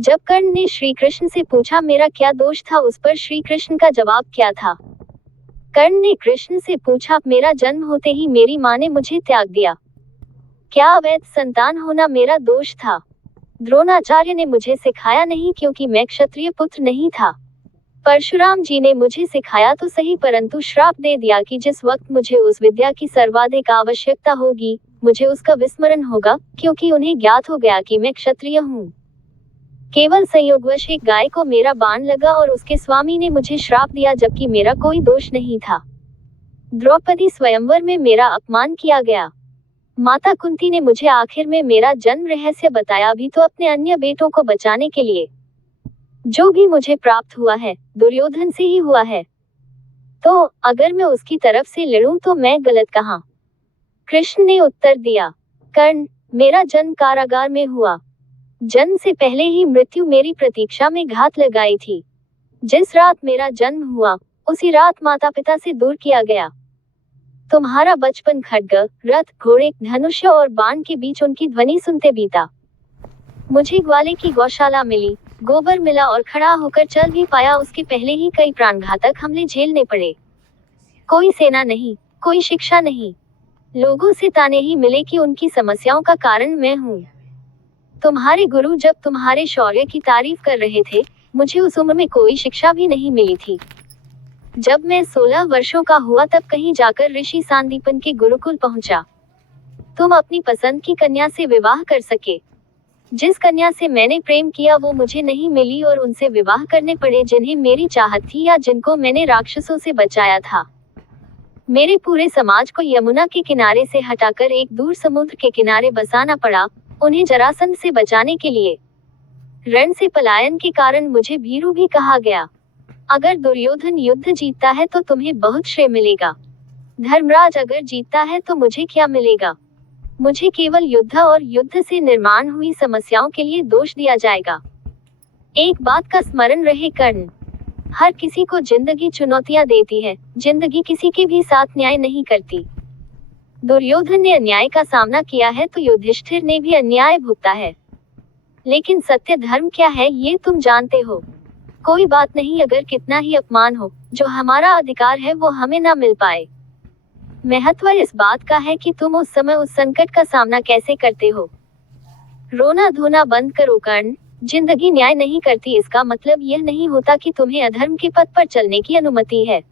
जब कर्ण ने श्री कृष्ण से पूछा मेरा क्या दोष था, उस पर श्री कृष्ण का जवाब क्या था? कर्ण ने कृष्ण से पूछा, मेरा जन्म होते ही मेरी माँ ने मुझे त्याग दिया। क्या अवैध संतान होना मेरा दोष था? द्रोणाचार्य ने मुझे सिखाया नहीं क्योंकि मैं क्षत्रिय पुत्र नहीं था। परशुराम जी ने मुझे सिखाया तो सही, परंतु श्राप दे दिया कि जिस वक्त मुझे उस विद्या की सर्वाधिक आवश्यकता होगी, मुझे उसका विस्मरण होगा, क्योंकि उन्हें ज्ञात हो गया कि मैं क्षत्रिय हूँ। केवल संयोगवश एक गाय को मेरा बाण लगा और उसके स्वामी ने मुझे श्राप दिया, जबकि मेरा कोई दोष नहीं था। द्रौपदी स्वयंवर में मेरा अपमान किया गया। माता कुंती ने मुझे आखिर में मेरा जन्म रहस्य बताया भी तो अपने अन्य बेटों को बचाने के लिए। जो भी मुझे प्राप्त हुआ है, दुर्योधन से ही हुआ है। तो अगर मैं उसकी तरफ से लड़ूं तो मैं गलत कहाँ? कृष्ण ने उत्तर दिया, कर्ण, मेरा जन्म कारागार में हुआ। जन्म से पहले ही मृत्यु मेरी प्रतीक्षा में घात लगाई थी। जिस रात मेरा जन्म हुआ, उसी रात माता पिता से दूर किया गया। तुम्हारा बचपन खड्ग, रथ, घोड़े, धनुष्य और बाण के बीच उनकी ध्वनि सुनते बीता। मुझे ग्वाले की गौशाला मिली, गोबर मिला और खड़ा होकर चल भी पाया, उसके पहले ही कई प्राणघातक हमले झेलने पड़े। कोई सेना नहीं, कोई शिक्षा नहीं, लोगों से ताने ही मिले कि उनकी समस्याओं का कारण मैं हूँ। तुम्हारे गुरु जब तुम्हारे शौर्य की तारीफ कर रहे थे, मुझे उस उम्र में कोई शिक्षा भी नहीं मिली थी। जब मैं 16 वर्षों का हुआ तब कहीं जाकर ऋषि सांदीपन के गुरुकुल पहुंचा। तुम अपनी पसंद की कन्या से विवाह कर सके। जिस कन्या से मैंने प्रेम किया वो मुझे नहीं मिली और उनसे विवाह करने पड़े जिन्हें मेरी चाहत थी या जिनको मैंने राक्षसों से बचाया था। मेरे पूरे समाज को यमुना के किनारे से हटाकर एक दूर समुद्र के किनारे बसाना पड़ा, उन्हें जरासंध से बचाने के लिए। रण से पलायन के कारण मुझे भीरू भी कहा गया। अगर दुर्योधन युद्ध जीतता है तो तुम्हें बहुत श्रेय मिलेगा। धर्मराज अगर जीतता है तो मुझे क्या मिलेगा? मुझे केवल युद्ध और युद्ध से निर्माण हुई समस्याओं के लिए दोष दिया जाएगा। एक बात का स्मरण रहे कर्ण, हर किसी को जिंदगी चुनौतियां देती है, जिंदगी किसी के भी साथ न्याय नहीं करती। दुर्योधन ने अन्याय का सामना किया है तो युधिष्ठिर ने भी अन्याय भुगता है। लेकिन सत्य धर्म क्या है ये तुम जानते हो। कोई बात नहीं अगर कितना ही अपमान हो, जो हमारा अधिकार है वो हमें ना मिल पाए। महत्व इस बात का है कि तुम उस समय उस संकट का सामना कैसे करते हो। रोना धोना बंद करो कर्ण, जिंदगी न्याय नहीं करती इसका मतलब यह नहीं होता कि तुम्हें अधर्म के पथ पर चलने की अनुमति है।